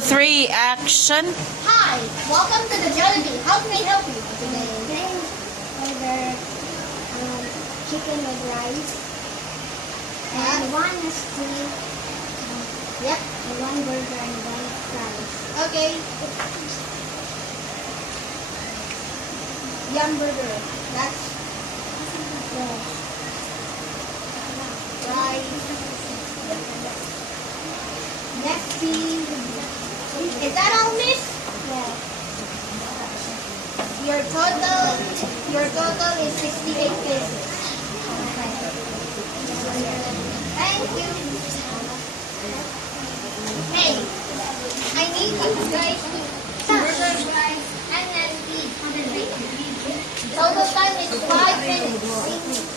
3, action. Hi, welcome to the Jollibee. How can I help you today? Can I order chicken with rice and one steak, Yep. and one burger and one fries? Okay. Yum burger. That's Yes. right. Next, please. Is that all, miss? Yes. Your total is 68 pesos. Thank you. Hey, I need you guys to burger, fries, and then eat. Total time is 5 minutes.